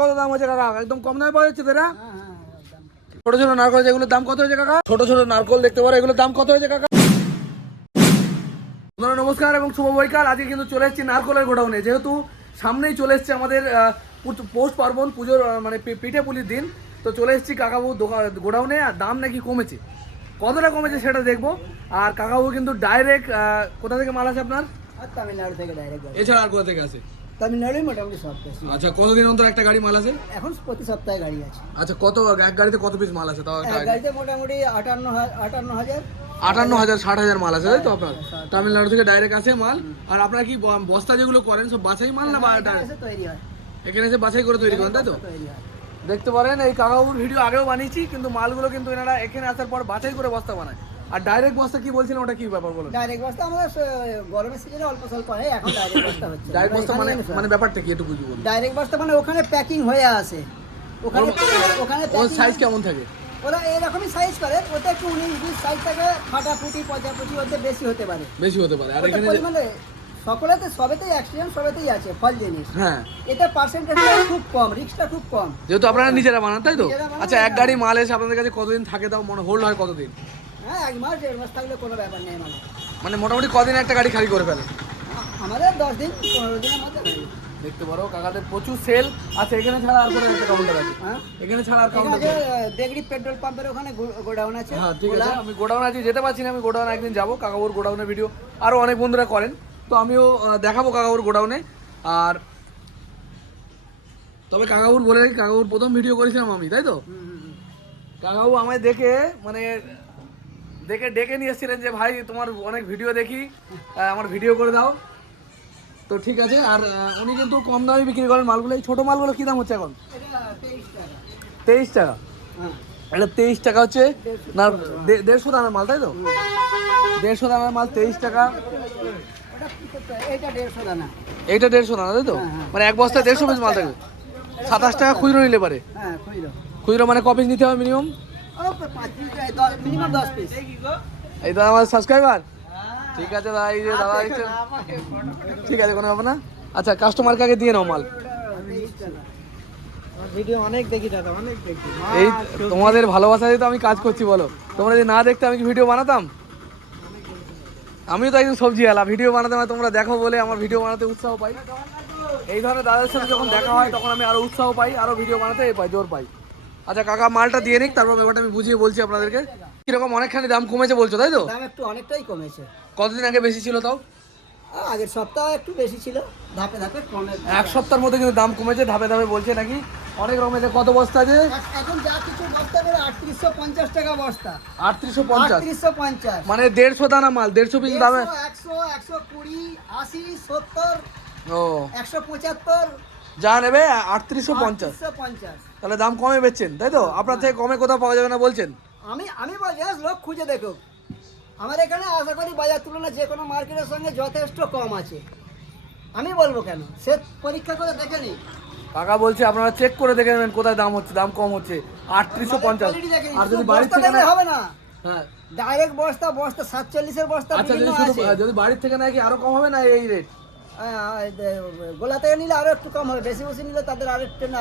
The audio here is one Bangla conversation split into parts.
কত দাম হয়েছে কাকা? একদম কম দামে পাওয়া যাচ্ছে এরা? ছোট ছোট নারকল যেগুলোর দাম কত হয়েছে কাকা? ছোট ছোট নারকল দেখতে পারো, এগুলোর দাম কত হয়েছে কাকা? নমস্কার এবং শুভ বৈকাল। আজকে কিন্তু চলে এসেছি নারকলের গোডাউনে, যেহেতু সামনেই চলে এসছে আমাদের পৌষ পার্বণ, পুজোর মানে পিঠে পুলির দিন। তো চলে এসেছি কাকাবাবু গোডাউনে। আর দাম নাকি কমেছে, কতটা কমেছে সেটা দেখবো। আর কাকাবাবু কিন্তু ডাইরেক্ট কোথা থেকে মাল আছে আপনার? তামিলনাড়ু থেকে ডাইরেক্ট। এছাড়া আর কোথা থেকে আছে? তামিলনাড়ুই মোটামুটি সব বেশি। আচ্ছা, কতদিন অন্তর একটা গাড়ি মাল আছে? এখন প্রতি সপ্তাহে গাড়ি আছে। আচ্ছা, কত এক গাড়িতে কত পিস মাল আছে? তাও এক গাড়িতে মোটামুটি 58,000 58,000 60,000 মাল আছে, তাই তো? আপনার তামিলনাড়ু থেকে ডাইরেক্ট আসে মাল। আর আপনারা কি বস্তা যেগুলো করেন সব বাছাই মাল না তৈরি হয়? এখানে এসে বাছাই করে তৈরি করেন, তাই তো? দেখতে পারেন এই কাকাবাবুর ভিডিও আগেও বানিয়েছি, কিন্তু মালগুলো কিন্তু এনারা এখানে আসার পর বাছাই করে বস্তা বানায়। আর ডাইরেক্ট বস্তা কি বলছিলেন, ওটা কি ব্যাপার বলুন? ডাইরেক্ট বস্তা আমাদের গরমের সিজনে অল্প স্বল্প হয়, এখন ডাইরেক্ট বস্তা হচ্ছে। ডাইরেক্ট বস্তা মানে ব্যাপারটা কি একটু বুঝি বলুন। ডাইরেক্ট বস্তা মানে ওখানে প্যাকিং হয়ে আসে, ওখানে ওর সাইজ কেমন থাকে? ওরা এরকমই সাইজ করে, ওটা একটু 19-20 সাইজ থাকে, ফাটাফুটি 55 ওতে বেশি হতে পারে, বেশি হতে পারে। আর এখানে মানে সকলেতে সবেতেই অ্যাক্সিডেন্ট সবেতেই আছে ফল জিনিস। হ্যাঁ, এটা পার্সেন্টেজটা খুব কম, রিস্কটা খুব কম, যেহেতু আপনারা নিজেরা বানান, তাই তো? আচ্ছা, এক গাড়ি মাল এসে আপনাদের কাছে কতদিন থাকে, তাও মনে হোল্ড হয় কতদিন? হ্যাঁ 1 মাস 1.5 মাস থাকলে কোনো ব্যাপার নেই। মানে মোটামুটি কদিন একটা গাড়ি খালি করে ফেলে? আমাদের 10 দিন 15 দিনের মধ্যে। দেখতে পারো কাকাদের প্রচুর সেল আছে। এখানে ছাড়া আর কোনো একটা কাউন্টার আছে? হ্যাঁ, এখানে ছাড়া আর কাউন্টার আছে দেগড়ি পেট্রোল পাম্পের ওখানে গোডাউন আছে। হ্যাঁ, ঠিক আছে। আমি গোডাউন আছি, যেতে পারছি না। আমি গোডাউনে একদিন যাবো। কাকাবুর গোডাউনের ভিডিও আরও অনেক বন্ধুরা করেন, তো আমিও দেখাবো কাকাবুর গোডাউনে। আর তবে কাকাবুর বলে রাখি, কাকাবুর প্রথম ভিডিও করেছিলাম আমি, তাই তো? কাকাবু আমায় দেখে মানে ডেকে নিয়ে এসেছিলেন যে ভাই তোমার অনেক ভিডিও দেখি, আমার ভিডিও করে দাও। তো ঠিক আছে। আর উনি কিন্তু কম দামে বিক্রি করেন মালগুলো। এই ছোটো মালগুলো কী দাম হচ্ছে এখন? 23 টাকা। এটা 23 টাকা হচ্ছে না? 150 দামের মাল, তাই তো? 150 দামের মাল 23 টাকা। এইটা 150 দানা। এইটা 150 দানা, তাই তো? মানে এক বস্তায় 150 পিস মাল থাকে। 27 টাকা খুচরো নিলে পারে? হ্যাঁ, খুচরো মানে ক পিস নিতে হবে মিনিমাম? Minimum 10 piece. এই দাদা আমাদের সাবস্ক্রাইবার? ঠিক আছে দাদা, এই যে দাদা দিচ্ছেন, ঠিক আছে, কোনো ব্যাপার না। আচ্ছা, কাস্টমারকে আগে দিয়ে নাও মাল। ভিডিও অনেক দেখি দাদা, অনেক দেখি। এই তোমাদের ভালোবাসায় তো আমি কাজ করছি, বলো। তোমরা যদি না দেখতে আমি কি ভিডিও বানাতাম? আমিও তো একজন সবজি আলা, ভিডিও বানাতে হয়, তোমরা দেখো বলে আমার ভিডিও বানাতে উৎসাহ পাই। এই ধরনের দাদাদের সাথে যখন দেখা হয় তখন আমি আরো উৎসাহ পাই, আরো ভিডিও বানাতে জোর পাই। আচ্ছা কাকা, মালটা দিয়ে নিক, তারপর ব্যাপারটা আমি বুঝিয়ে বলছি আপনাদেরকে। কিরকম অনেকখানি দাম কমেছে বলছো, তাই তো? দাম একটু অনেকটাই কমেছে। কতদিন আগে বেশি ছিল তাও? আগের সপ্তাহে একটু বেশি ছিল, ধাপে ধাপে কমে। এক সপ্তাহের মধ্যে কিন্তু দাম কমেছে, ধাপে ধাপে বলছে নাকি। অনেক রকমের। কত বস্তা আছে এখন? যা কিছু বস্তা বেরো 3850 টাকা বস্তা। 3850? 3850 মানে 150 দানা মাল, 150 পিস দামে? 100, 120, 80, 70, ও 175, যা নেবে 3850। 3850। তাহলে দাম কমে বেচছেন, তাই তো? আপনার থেকে কমে কোথাও পাওয়া যাবে না বলছেন? আমি বলছি লোক খুঁজে দেখো, আমার এখানে আশা করি বাজার তুলনা যে কোনো মার্কেটের সঙ্গে যথেষ্ট কম আছে। আমি বলবো কেন, সে পরীক্ষা করে দেখে নি। কাকা বলছে আপনারা চেক করে দেখে নেবেন কোথায় দাম হচ্ছে, দাম কম হচ্ছে। 3850। আর যদি বাড়ির থেকে না হবে না, হ্যাঁ ডাইরেক্ট বস্তা 47-এর বস্তা আচ্ছা, বিভিন্ন আছে। যদি বাড়ির থেকে নাকি আরো কম হবে না এই রেট? গোলা থেকে নিলে আরো একটু কম হবে, বেশি বেশি নিলে তাদের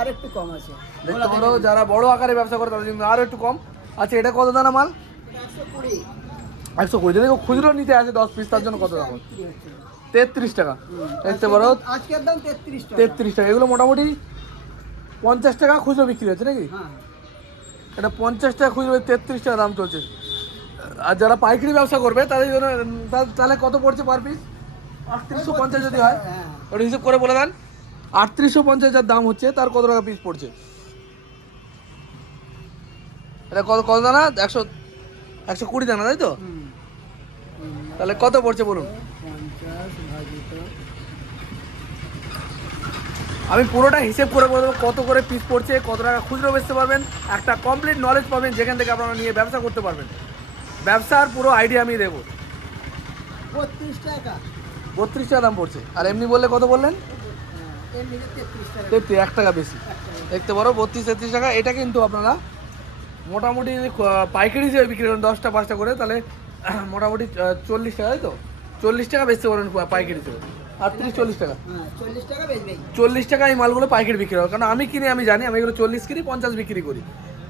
আরেকটু কম আছে। দেখতে পারো যারা বড় আকারে ব্যবসা করে তাদের জন্য আরো একটু কম। আচ্ছা, এটা কত দানা মাল? 120। 120। যদি খুচরো নিতে আসে 10 পিস, তার জন্য কত দাম? 33 টাকা। দেখতে পারো আজকের দাম 33 টাকা। 33 টাকা। এগুলো মোটামুটি 50 টাকা খুচরো বিক্রি হচ্ছে নাকি? হ্যাঁ, এটা 50 টাকা খুচরো, 33 টাকা দাম চলছে। আর যারা পাইকারি ব্যবসা করবে তাদের জন্য তাহলে কত পড়ছে পার পিস? 3850 যদি হয়, ওটা হিসেব করে বলে দেন। 3850 যার দাম হচ্ছে, তার কত টাকা পিস পড়ছে? এটা কত কত দানা? 120 দানা, তাই তো? তাহলে কত পড়ছে বলুন? 50 ভাজিত। আমি পুরোটা হিসেব করে বলবো কত করে পিস পড়ছে, কত টাকা খুচরো বেচতে পারবেন। একটা কমপ্লিট নলেজ পাবেন, যেখান থেকে আপনারা নিয়ে ব্যবসা করতে পারবেন। ব্যবসার পুরো আইডিয়া আমি দেবো। 32 টাকা। 32 টাকা দাম পড়ছে। আর এমনি বললে কত বললেন? এমনি 33 টাকা। 33, 1 টাকা বেশি। দেখতে পারো 32-33 টাকা। এটা কিন্তু আপনারা মোটামুটি যদি পাইকারি হিসেবে বিক্রি করেন 10টা 5টা করে, তাহলে মোটামুটি 40 টাকা, তাই তো? 40 টাকা বেচতে পারেন পাইকারি হিসেবে। 38-40 টাকা। হ্যাঁ 40 টাকা বেচবে। 40 টাকা এই মালগুলো পাইকারি বিক্রি হয়, কারণ আমি কিনে আমি জানি, আমি এগুলো 40 কিনি 50 বিক্রি করি।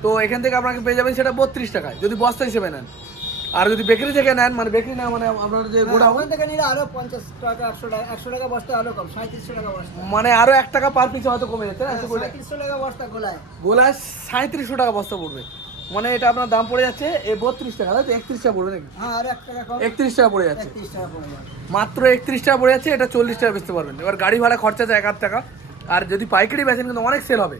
তো এখান থেকে আপনাকে পেয়ে যাবেন সেটা 32 টাকায় যদি বস্তা হিসেবে নেন। আর যদি বেকারি থেকে নেন, মানে বেকারি না মানে আপনার যে গোডাউন, ওখান থেকে নিলে আরো 50 টাকা 100 টাকা বস্তা আরো কম, 3700 টাকা বস্তা। মানে আরো 1 টাকা পার পিস হয়তো কমে যাচ্ছে না? 3700 টাকা বস্তা গোলায়। গোলায় 3700 টাকা বস্তা পড়বে, মানে এটা আপনার দাম পড়ে যাচ্ছে 32 টাকা, তাই তো? 31 টাকা পড়বে নাকি? হ্যাঁ আর 1 টাকা কম, 31 টাকা পড়ে যাচ্ছে, 31 টাকা পড়ে যাবে। মাত্র 31 টাকা পড়ে যাচ্ছে। এটা 40 টাকা বেচতে পারবেন। এবার গাড়ি ভাড়া খরচা আছে 1-8 টাকা। আর যদি পাইকারি বেচেন কিন্তু অনেক সেল হবে।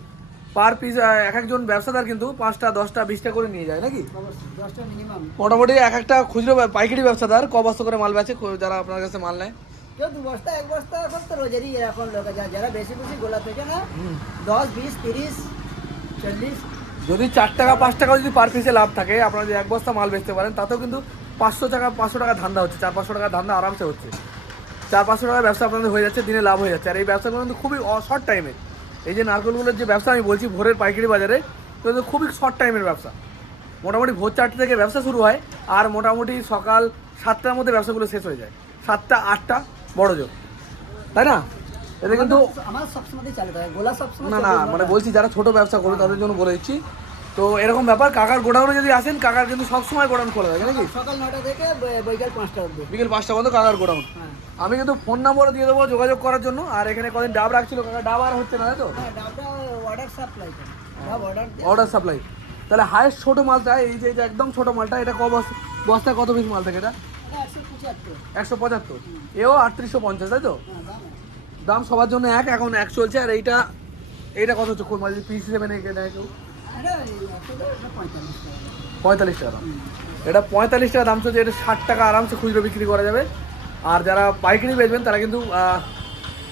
পার পিস এক একজন ব্যবসাদার কিন্তু 5টা 10টা 20টা করে নিয়ে যায় নাকি? অবশ্যই 10টা মিনিমাম। মোটামুটি এক একটা খুচরো পাইকারি ব্যবসাদার ক বস্তা করে মাল বেচে যারা আপনার কাছে মাল নেয়? কেউ 2 বস্তা 1 বস্তা এখন তো রোজেরই এখন লোক যারা বেশি বেশি গোলা থেকে না 10 20 30 40। যদি 4 টাকা 5 টাকা যদি পার পিসে লাভ থাকে, আপনারা যদি 1 বস্তা মাল বেচতে পারেন, তাতেও কিন্তু 500 টাকা ধান্দা হচ্ছে, 400-500 টাকা ধান্দা আরামসে হচ্ছে। 400-500 টাকার ব্যবসা আপনাদের হয়ে যাচ্ছে, দিনে লাভ হয়ে যাচ্ছে। আর এই ব্যবসাগুলো কিন্তু খুবই শর্ট টাইমে, এই যে নারকেলগুলোর যে ব্যবসা আমি বলছি ভোরের পাইকারি বাজারে, তো এটা খুবই শর্ট টাইমের ব্যবসা। মোটামুটি ভোর 4টে থেকে ব্যবসা শুরু হয়, আর মোটামুটি সকাল 7টার মধ্যে ব্যবসাগুলো শেষ হয়ে যায়, 7টা 8টা বড় জোর, তাই না? এতে কিন্তু আমার সবসময় চালু থাকে গোলা সবসময়। না মানে বলছি যারা ছোট ব্যবসা করে তাদের জন্য বলে দিচ্ছি। তো এরকম ব্যাপার, কাকার গোডাউনে যদি আসেন, কাকার কিন্তু সবসময় গোডাউন খোলা থাকে নাকি? সকাল 9টা থেকে বিকেল 5টা অবধি। বিকেল 5টা পর্যন্ত কাকার গোডাউন। হ্যাঁ আমি কিন্তু ফোন নাম্বারও দিয়ে দেবো যোগাযোগ করার জন্য। আর এখানে কদিন ডাব রাখছিল কাকা, ডাব আর হচ্ছে না, তাই তো? হ্যাঁ ডাবটা অর্ডার সাপ্লাই করে, ডাব অর্ডার দিয়ে। Order supply. তাহলে হায়েস্ট ছোট মালটা, এই যে এটা একদম ছোট মালটা, এটা বস্তায় কত পিস মাল থাকে এটা? 175। 175। এও 3850, তাই তো? হ্যাঁ দাম দাম সবার জন্য এক, এখন এক চলছে। আর এইটা কত হচ্ছে কোন মাল যদি পিস হিসেবে নেয় কেউ? এটা 45 টাকা। 45 টাকা দাম। এটা 45 টাকা দাম চলছে। এটা 60 টাকা আরামসে খুচরো বিক্রি করা যাবে। আর যারা পাইকারি বেচবেন তারা কিন্তু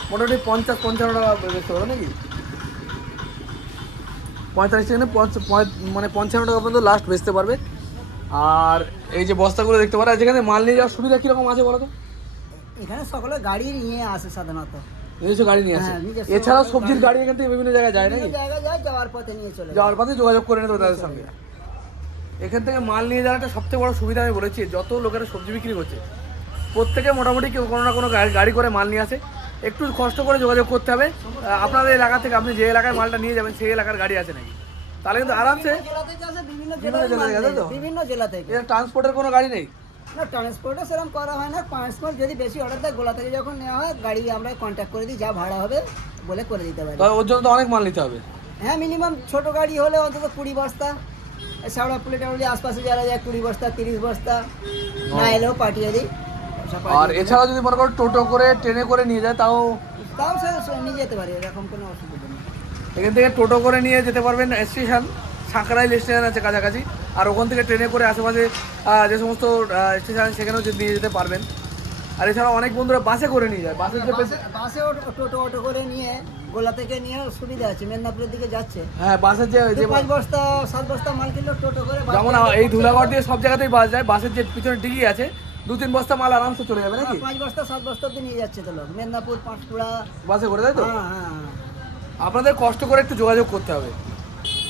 মোটামুটি 50-55 টাকা বেচতে পারবে নাকি? 45 থেকে মানে 55 টাকা পর্যন্ত লাস্ট বেচতে পারবে। আর এই যে বস্তাগুলো দেখতে পারো, যেখানে মাল নিয়ে যাওয়ার সুবিধা কীরকম আছে বলো তো? এখানে সকলে গাড়ি নিয়ে আসে সাধারণত। নিজস্ব গাড়ি নিয়ে আসে। হ্যাঁ, নিজস্ব এছাড়াও সবজির গাড়ি এখান থেকে বিভিন্ন জায়গায় যায় নাকি? বিভিন্ন জায়গায় যায়, যাওয়ার পথে নিয়ে চলে যায়। যাওয়ার পথে যোগাযোগ করে নিতে হবে তাদের সঙ্গে। এখান থেকে মাল নিয়ে যাওয়ার একটা সবথেকে বড় সুবিধা আমি বলেছি, যত লোকেরা সবজি বিক্রি করছে প্রত্যেকে মোটামুটি কেউ কোনো না কোনো গাড়ি করে মাল নিয়ে আসে। একটু কষ্ট করে যোগাযোগ করতে হবে আপনাদের এলাকা থেকে, আপনি যে এলাকায় মালটা নিয়ে যাবেন সেই এলাকার গাড়ি আছে নাকি, তাহলে কিন্তু আরামসে। জেলা থেকে আসে, বিভিন্ন জেলা থেকে আসে তো? বিভিন্ন জেলা থেকে। এর ট্রান্সপোর্টের কোনো গাড়ি নেই? না ট্রান্সপোর্টে সেরকম করা হয় না। ট্রান্সপোর্ট যদি বেশি অর্ডার দেয় গোলা থেকে যখন নেওয়া হয়, গাড়ি আমরা কন্ট্যাক্ট করে দিই, যা ভাড়া হবে বলে করে দিতে পারি। তাহলে ওর জন্য তো অনেক মাল নিতে হবে। হ্যাঁ মিনিমাম ছোট গাড়ি হলে অন্তত 20 বস্তা, সাউড়া প্লেটাউলি আশপাশে যারা যায় 20 বস্তা 30 বস্তা না এলেও পাঠিয়ে দিই। আর এছাড়া যদি মনে করো টোটো করে ট্রেনে করে নিয়ে যায়, তাও সে নিয়ে যেতে পারি, এরকম কোনো অসুবিধা নেই। এখান থেকে টোটো করে নিয়ে যেতে পারবেন স্টেশন, সাঁকরাইল স্টেশন আছে কাছাকাছি। আর ওখান থেকে ট্রেনে করে আশেপাশে যে সমস্ত স্টেশন সেখানেও নিয়ে যেতে পারবেন। আর এছাড়া অনেক বন্ধুরা বাসে করে নিয়ে যায়। বাসের যে বাসে অটো করে নিয়ে গোলা থেকে নিয়ে সুবিধা আছে, মেদিনীপুরের দিকে যাচ্ছে। হ্যাঁ বাসের যে 5 বস্তা 7 বস্তা মাল কিনলো টোটো করে। যেমন এই ধুলাগড় দিয়ে সব জায়গাতেই বাস যায়, বাসের যে পিছনে ডিগি আছে 2-3 বস্তা মাল আরামসে চলে যাবে নাকি? 5 বস্তা 7 বস্তা অব্দি নিয়ে যাচ্ছে তো লোক, মেদিনীপুর পাঁশকুড়া বাসে করে, তাই তো? হ্যাঁ হ্যাঁ। আপনাদের কষ্ট করে একটু যোগাযোগ করতে হবে।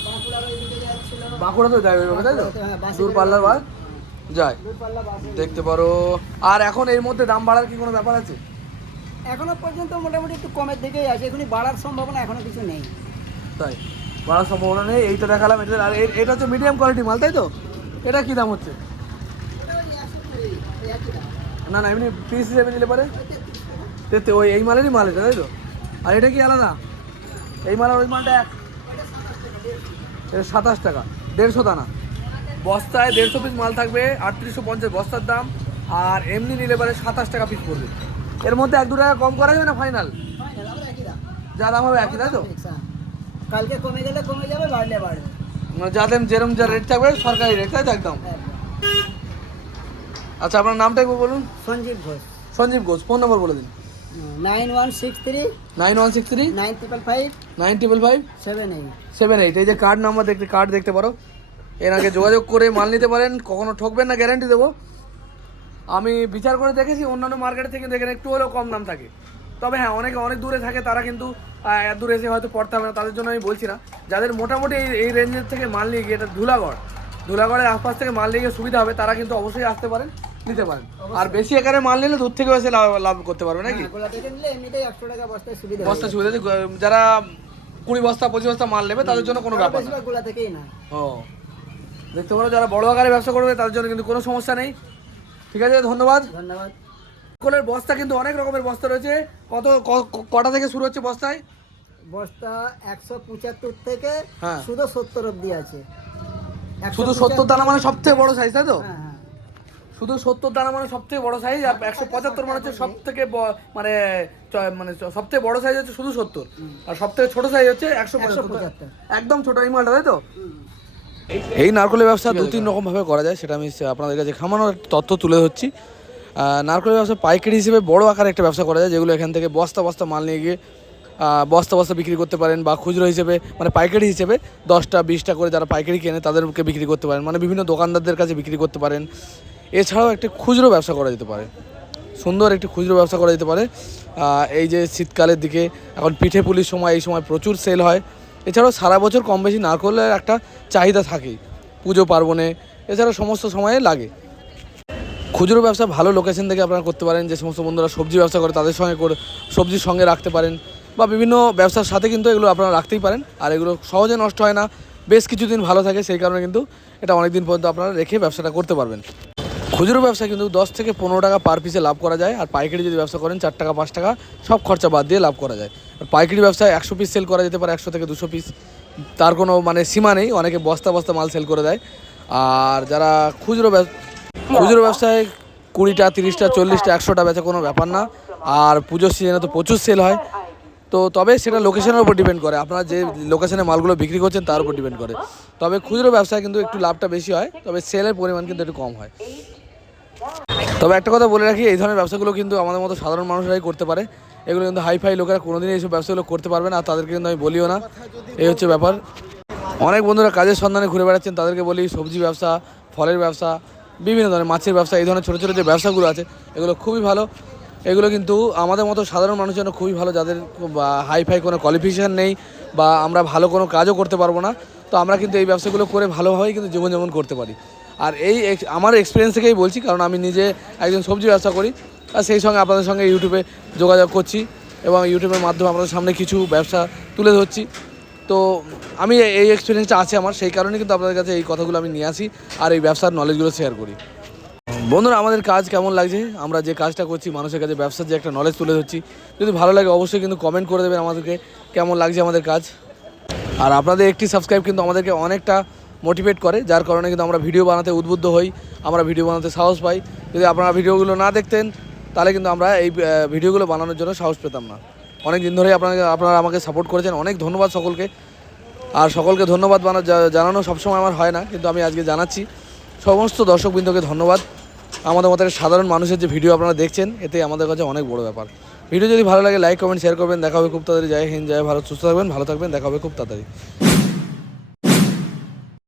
বাঁকুড়ার ওইদিকে যাচ্ছিল। বাঁকুড়া তো যায় ওইভাবে, তাই তো? হ্যাঁ, বাসে দূর পাল্লার বাস যায়, দূরপাল্লা বাসে। দেখতে পারো। আর এখন এর মধ্যে দাম বাড়ার কি কোনো ব্যাপার আছে? এখনো পর্যন্ত মোটামুটি একটু কমের দিকেই আছে, এখনই বাড়ার সম্ভাবনা এখনো কিছু নেই। তাই বাড়ার সম্ভাবনা নেই। এইটা দেখালাম, এটা। আর এটা হচ্ছে মিডিয়াম কোয়ালিটি মাল, তাই তো? এটা কি দাম হচ্ছে? না না, এমনি পিস হিসেবে নিলে পারে ওই এই মালেরই মাল এটা, তাই তো? আর এটা কি আলাদা? এই মাল আর ওই মালটা এক? এটা 27 টাকা, 150 দানা। বস্তায় 150 পিস মাল থাকবে, 3850 বস্তার দাম। আর এমনি নিলে পারে 27 টাকা পিস পড়বে। এর মধ্যে 1-2 টাকা কম করা যাবে না ফাইনাল? যা দাম হবে একই, তাই তো? কালকে কমে গেলে কমে যাবে, বাড়লে বাড়বে। মানে যাদের যেরকম যা রেট থাকবে সরকারি রেট, তাই তো? একদম। আচ্ছা আপনার নামটা একবার বলুন। সঞ্জীব ঘোষ। সঞ্জীব ঘোষ। ফোন নম্বর বলে দিন। 9163 9163 955 955 78। 78। এই যে কার্ড নাম্বার কার্ড দেখতে পারো, এর আগে যোগাযোগ করে মাল নিতে পারেন। কখনো ঠকবেন না, গ্যারান্টি দেবো। আমি বিচার করে দেখেছি অন্যান্য মার্কেট থেকে দেখেন একটু হলেও কম দাম থাকে। তবে হ্যাঁ, অনেক দূরে থাকে, তারা কিন্তু এত দূরে এসে হয়তো পড়তে হবে না, তাদের জন্য আমি বলছি না। যাদের মোটামুটি এই রেঞ্জের থেকে মাল নিয়ে গিয়ে, এটা ধুলাগড়ের আশপাশ থেকে মাল নিয়ে গিয়ে সুবিধা হবে, তারা কিন্তু অবশ্যই আসতে পারেন। নিতে পারেন। আর বেশি আকারে মাল নিলে দূর থেকে এসে লাভ করতে পারবে নাকি? হ্যাঁ, গোলা থেকে নিলে এমনিতেই 100 টাকা বস্তায় সুবিধা হয়ে বস্তা যায়। সুবিধা আছে, যারা 20 বস্তা 25 বস্তা মাল নেবে তাদের জন্য কোনো তারা ব্যাপার না। বেশিরভাগ গোলা থেকেই না। ও দেখতে পারো, যারা বড় আকারে ব্যবসা করবে তাদের জন্য কিন্তু কোনো সমস্যা নেই। ঠিক আছে, ধন্যবাদ। ধন্যবাদ। নারকলের বস্তা কিন্তু অনেক রকমের বস্তা রয়েছে। কটা থেকে শুরু হচ্ছে বস্তায়? বস্তা 175 থেকে হ্যাঁ। শুধু 70 অবধি আছে। শুধু 70 দানা মানে সবথেকে বড় সাইজ, তাই তো? হ্যাঁ, হ্যাঁ। শুধু 70 দানা মানে সবথেকে বড় সাইজ, আর 175 মানে হচ্ছে সবথেকে মানে মানে সবথেকে বড় সাইজ হচ্ছে শুধু 70, আর সবথেকে ছোট সাইজ হচ্ছে 175। একদম ছোট এই মালটা, তাই তো? এই নারকলের ব্যবসা 2-3 রকম ভাবে করা যায়, সেটা আমি আপনাদের কাছে খামানোর তথ্য তুলে ধরছি। নারকলের ব্যবসা পাইকারি হিসেবে বড় আকারে একটা ব্যবসা করা যায়, যেগুলো এখান থেকে বস্তা বস্তা মাল নিয়ে গিয়ে বস্তা বস্তা বিক্রি করতে পারেন, বা খুচরো হিসেবে মানে পাইকারি হিসেবে 10টা 20টা করে যারা পাইকারি কেনে তাদেরকে বিক্রি করতে পারেন, মানে বিভিন্ন দোকানদারদের কাছে বিক্রি করতে পারেন। এছাড়াও একটি খুচরো ব্যবসা করা যেতে পারে, সুন্দর একটি খুচরো ব্যবসা করা যেতে পারে। এই যে শীতকালের দিকে এখন পিঠে পুলির সময়, এই সময় প্রচুর সেল হয়। এছাড়াও সারা বছর কম বেশি নারকলের একটা চাহিদা থাকেই, পুজো পার্বণে, এছাড়াও সমস্ত সময়ে লাগে। খুচরো ব্যবসা ভালো লোকেশন থেকে আপনারা করতে পারেন। যে সমস্ত বন্ধুরা সবজি ব্যবসা করে তাদের সঙ্গে সবজির সঙ্গে রাখতে পারেন, বা বিভিন্ন ব্যবসার সাথে কিন্তু এগুলো আপনারা রাখতেই পারেন। আর এগুলো সহজে নষ্ট হয় না, বেশ কিছুদিন ভালো থাকে, সেই কারণে কিন্তু এটা অনেক দিন পর্যন্ত আপনারা রেখে ব্যবসাটা করতে পারবেন। খুচরো ব্যবসা কিন্তু 10 থেকে 15 টাকা পার পিসে লাভ করা যায়, আর পাইকারি যদি ব্যবসা করেন 4 টাকা 5 টাকা সব খরচা বাদ দিয়ে লাভ করা যায়। আর পাইকারি ব্যবসায় 100 পিস সেল করা যেতে পারে, 100 থেকে 200 পিস, তার কোনো মানে সীমা নেই। অনেকে বস্তা বস্তা মাল সেল করে দেয়। আর যারা খুচরো ব্যবসায় 20টা 30টা 40টা 100টা বেচা কোনো ব্যাপার না। আর পুজোর সিজনে তো প্রচুর সেল হয়। তো তবে সেটা লোকেশনের উপর ডিপেন্ড করে, আপনারা যে লোকেশনে মালগুলো বিক্রি করছেন তার উপর ডিপেন্ড করে। তবে খুচরো ব্যবসায় কিন্তু একটু লাভটা বেশি হয়, তবে সেলের পরিমাণ কিন্তু একটু কম হয়। তবে একটা কথা বলে রাখি, এই ধরনের ব্যবসাগুলো কিন্তু আমাদের মতো সাধারণ মানুষরাই করতে পারে। এগুলো কিন্তু হাইফাই লোকেরা কোনোদিনই এইসব ব্যবসাগুলো করতে পারবে না, আর তাদেরকে কিন্তু আমি বলিও না। এই হচ্ছে ব্যাপার। অনেক বন্ধুরা কাজের সন্ধানে ঘুরে বেড়াচ্ছেন, তাদেরকে বলি সবজি ব্যবসা, ফলের ব্যবসা, বিভিন্ন ধরনের মাছের ব্যবসা, এই ধরনের ছোটো ছোটো যে ব্যবসাগুলো আছে এগুলো খুবই ভালো। এগুলো কিন্তু আমাদের মতো সাধারণ মানুষের জন্য খুবই ভালো, যাদের হাইফাই কোনো কোয়ালিফিকেশান নেই, বা আমরা ভালো কোনো কাজও করতে পারবো না। তো আমরা কিন্তু এই ব্যবসাগুলো করে ভালোভাবেই কিন্তু জীবনযাপন করতে পারি। আর আমার এক্সপিরিয়েন্স থেকেই বলছি, কারণ আমি নিজে একজন সবজি ব্যবসা করি, আর সেই সঙ্গে আপনাদের সঙ্গে ইউটিউবে যোগাযোগ করছি, এবং ইউটিউবের মাধ্যমে আপনাদের সামনে কিছু ব্যবসা তুলে ধরছি। তো আমি এই এক্সপিরিয়েন্সটা আছে আমার, সেই কারণে কিন্তু আপনাদের কাছে এই কথাগুলো আমি নিয়ে আসি, আর এই ব্যবসার নলেজগুলো শেয়ার করি। বন্ধুরা, আমাদের কাজ কেমন লাগছে, আমরা যে কাজটা করছি মানুষের কাছে ব্যবসার যে একটা নলেজ তুলে ধরছি, যদি ভালো লাগে অবশ্যই কিন্তু কমেন্ট করে দেবেন আমাদেরকে কেমন লাগছে আমাদের কাজ। আর আপনাদের একটি সাবস্ক্রাইব কিন্তু আমাদেরকে অনেকটা মোটিভেট করে, যার কারণে কিন্তু আমরা ভিডিও বানাতে উদ্বুদ্ধ হই, আমরা ভিডিও বানাতে সাহস পাই। যদি আপনারা ভিডিওগুলো না দেখতেন তাহলে কিন্তু আমরা এই ভিডিওগুলো বানানোর জন্য সাহস পেতাম না। অনেক দিন ধরেই আপনারা আমাকে সাপোর্ট করেছেন, অনেক ধন্যবাদ সকলকে। আর সকলকে ধন্যবাদ জানানো সবসময় আমার হয় না, কিন্তু আমি আজকে জানাচ্ছি। সমস্ত দর্শকবৃন্দকে ধন্যবাদ। আমাদের মতো সাধারণ মানুষের যে ভিডিও আপনারা দেখছেন, এতে আমাদের কাছে অনেক বড় ব্যাপার। ভিডিও যদি ভালো লাগে লাইক কমেন্ট শেয়ার করবেন। দেখা হবে খুব তাড়াতাড়ি। জয় হিন্দ, জয় ভারত। সুস্থ থাকবেন, ভালো থাকবেন, দেখা হবে খুব তাড়াতাড়ি।